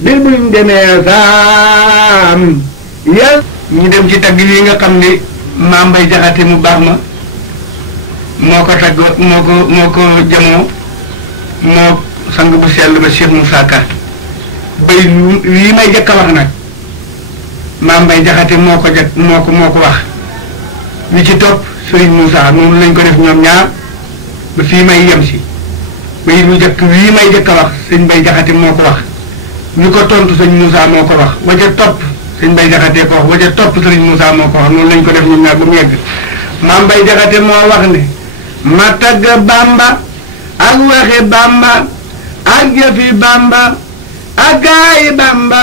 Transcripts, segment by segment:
bir buñ demee saam yal ñu dem ci tagg yi nga xam ni Maam Mbay Jaxate mu baax ma moo ko tagg moo ko jamoo moo sang bu sell ba Cheikh Moussa Ka bay lii may jëkk a wax nag Maam Mbay Jaxate moo ko wax li ci topp Serigne Moussa moom lañ ko def ñoom ñaar ba fii may yem si bay lu jëkk wii may jëkk a wax sëñ Mbay Jaxate moo ko wax ñu ko tontu sëñ Moussa moo ko wax waja topp sëñ Mbay Jaxate ko wax waja topp Serigne Moussa moo ko wax noonu lañ ko def ñoom ñaar ba mu yegg Maam Mbay Jaxate moo wax ne ma tagg Bamba ak waxi Bamba ak jëfi Bamba ak gaayi Bamba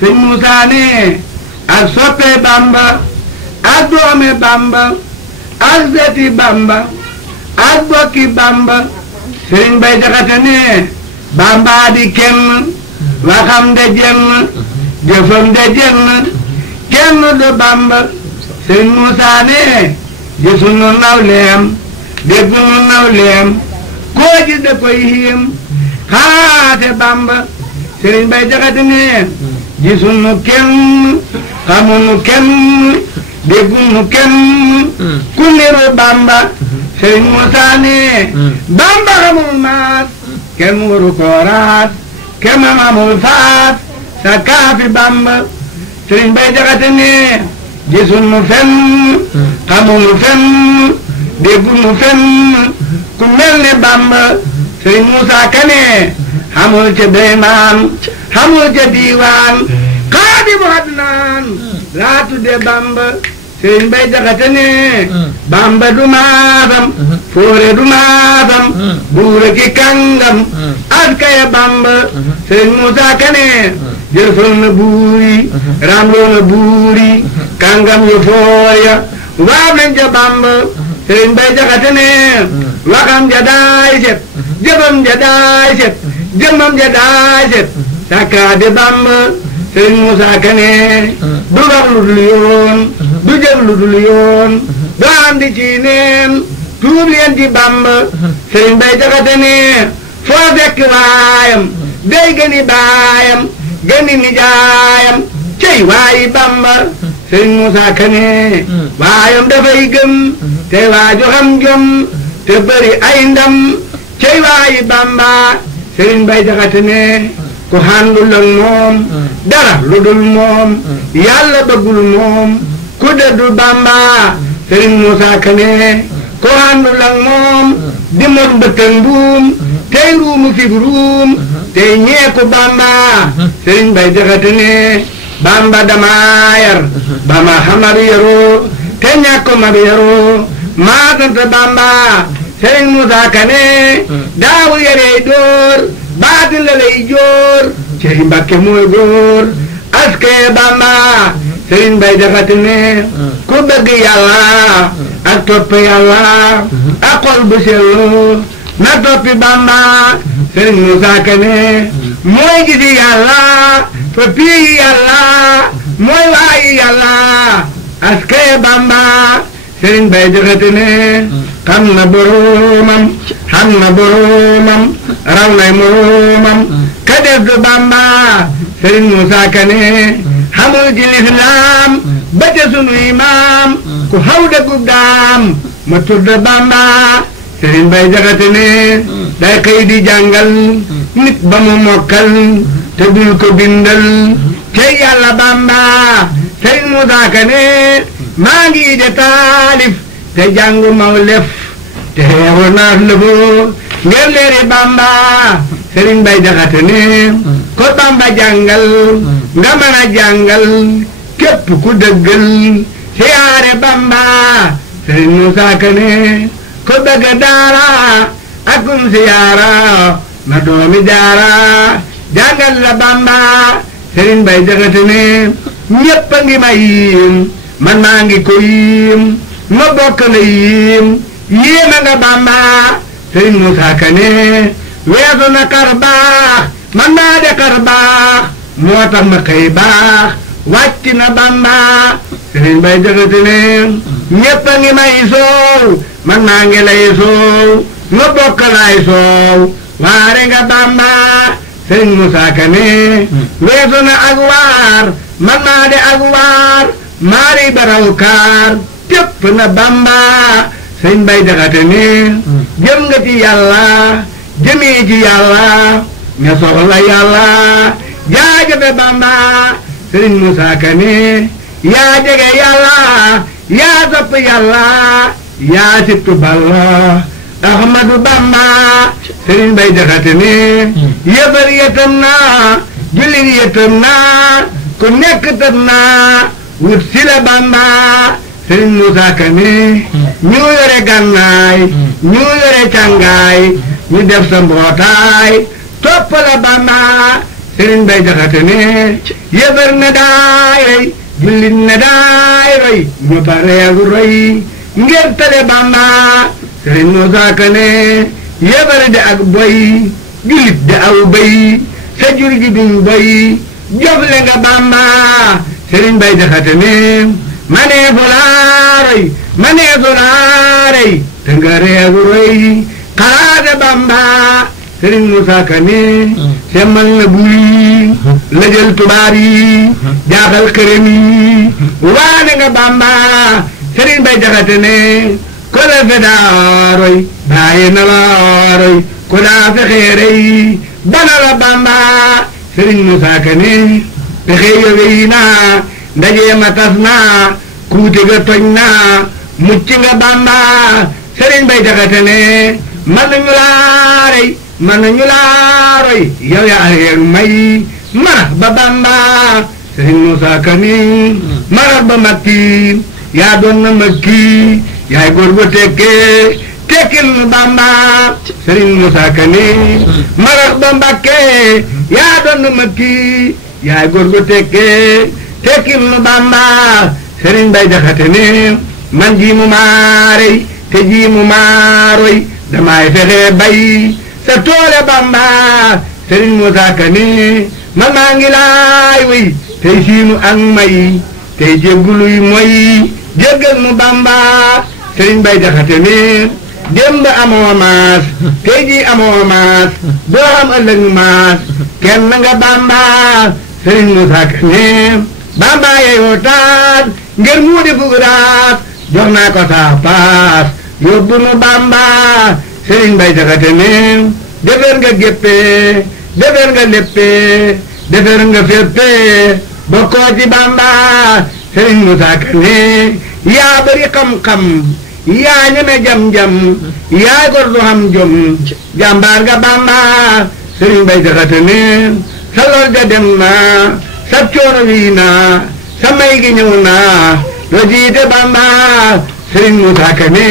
sëñ Moussa ne ak soppe Bamba ak doome Bamba ak seti Bamba ak bokki Bamba sëriñ Mbay Jaxate ne Bamba di kenn waxam de jenn jëfam de jenn kenn du Bamba sëriñ Moussa ne gisu nu nawleem déggu nu nawleem koo ji da koy hiim xaate Bamba sëriñ Mbay Jaxate ne gisu nu kenn xamu nu kenn déggu nu kenn ku niru Bamba sëriñ Moussa ne Bamba xamul maas kenn waru koo raas kenn amul faas sa kaafi Bamba sëriñ Mbay Jaxate ne gisu nu fenn xamu nu fenn déggu nu fenn ku mel ne Bamba sëriñ Moussa Ka ne xamul ca deymaan xamul ca diiwaan xaadimu adnaan laa tudde Bamba sëriñ Mbay Jaxate ne Bamba du maasam foore du maasam buure ki kàngam askaya Bamba sëriñ Moussa Ka ne jëfal na buuri ramloo na buuri kàngam yu foor ya waaw nañ ca Bamba sëriñ Mbay Jaxate ne waxam ja daay set jëfam ja daay set jëmmam ja daay set sakkaade Bamba sëriñ Moussa Ka ne du wax lu dul yoon du jëf lu dul yoon du andi ci neen tuub leen ci Bamba sëriñ Mbay Jaxate ne foo fekk waayam day gëni baayam gëni nijaayam cey waayi Bamba sëriñ Moussa Ka ne waayam dafay gëm te waaju xam jom te bëri ay ndam cey waayi Bamba sëriñ Mbay Jaxate ne ku handul ak moom dara lu dul moom yàlla bëggul moom ku dëddu Bamba sëriñ Moussa Ka ne ku handul ak moom di mot bëtën buum tey ruumu fig ruum tey ñeeku Bamba sëriñ Mbay Jaxate ne Bamba dama yar ba ma xamab yaroo te ñàkk mab yaroo maa sant Bamba sëriñ Moussa Ka ne daawu yarey dóor baatin la lay jóor cey Mbàkke mooy góor askay Bamba sëriñ Mbay Jaxate ne ku bëgg yàlla ak topp yàlla ak xol bu sellu na toppi Bamba sëriñ Moussa Ka ne mooy gisi yàlla fa pii yàlla mooy waayi yàlla askay Bamba sëriñ Mbay Jaxate ne xam na boroomam xam na boroomam raw nay moroomam ka def du Bamba sëriñ Moussa Ka ne xamul ci lislaam ba ca sunuy maam ku xaw dëggub daam ma tudd Bamba sëriñ Mbay Jaxate ne day xëy di jàngal nit ba mu mokkal te dul ko bindal cey yàlla Bamba sëriñ Moussa Ka ne maa ngi de taalif te jàngu maw lef te xeexu naaf lëfoo ngeen leeri Bamba sëriñ Mbay Jaxate ne ko Bamba jàngal nga mën a jàngal képp ku dëggal siyaare Bamba sëriñ Moussa Ka ne ko bëgg daara akum siyaara na doomi daara jàngal la Bamba sëriñ Mbay Jaxate ne ñépp a ngi ma yiim man maa ngi ko yiim ma bokk na yiim yéema nga Bamba sëriñ Moussa Ka ne weesu na kar baax man maa de kar baax moo tax ma xëy baax wàcc na Bamba sëriñ Mbay Jaxate ne ñépp a ngi may soow man maa ngi lay soow ma bokk lay soow waare nga Bamba Sëriñ Musaa Ka ne weesu na ak waar man maa de ak waar maari baraw kaar tépp na Bamba sëñ Bay Jaxate ne jëm nga ci yàlla jëmee ci yàlla ña soxla yàlla jaajëfe Bamba Sëriñ Musaa Ka ne yaa jege yàlla yaa topp yàlla yaa sittu Balla Ahmadu Bamba Sëriñ Bay Jaxate ne yëfar yëtam naa jullit yëtam naa ku nekk tëm naa wut si la Bamba Sëriñ Musaa Ka ne ñu yore gànnaay ñu yore càngaay ñu def sa mbootaay topp la Bamba Sëriñ Bay Jaxate ne yëfar na daay roy jullit na daay roy ñu pareegu roy ngir tale Bamba Sëriñ Musaa Ka ne yëfar de ak boy jullit de aw bay sa jur gi duñ boy jofle nga Bamba Sëriñ Bay Jaxate ne manee fu laa roy manee fu laa roy te nga reegu roy xalaate Bamba Sëriñ Musaa Ka ne semmal na buy la jël tubaab yi jaaxal këram yi waane nga Bamba Sëriñ Bay Jaxate ne ko la fe daa roy bàyyi na la roy ko daa fexeere yi bana la Bamba Sëriñ Musaa Ka ne pexe yo wey naa ndaje ma tas naa kuute ga toj naa mucc nga Bamba Sëriñ Bay Jaxate ne man nañu laa rey man nañu laa roy yow yaa leen may marax ba Bamba Sëriñ Musaa Ka ne marax ba makki yaa doon na makki yaay góor gu tekkee tekkil nu Bamba Sëriñ Musaa Ka ne marax ba Mbàkke yaa doon na makki yaay góor gu tekkee tekkil nu Bamba Sëriñ Bay Jaxate ne man ji mu maarey te ji mu maaroy damay fexe bay sa toole Bamba Sëriñ Musaa Ka ne man maa ngi laay wey tey siinu ak may tey jégguluy moy jéggal nu Bamba Sëriñ Bay Jaxate ne démb amoo maas tey ji amoo maas doo am ëllëg maas kenn nga Bamba Sëriñ Musaa Ka ne Bamba yeyoo taat ngir mu di fuguraat jox naa ko saa paas yóbbu nu Bamba Sëriñ Bay Jaxate ne defar nga géppee defar nga léppee defar nga féppee bokkoo ci Bamba Sëriñ Musaa Ka ne yaa bari xam-xam yaa ñeme jam-jam yaa gor du xam jom jàmbaar nga Bamba Sëriñ Bay Jaxate ne sa lor ga dem na sa coono wii na sa may gi ñëw na doo jiite Bamba Sëriñ Musaa Ka ne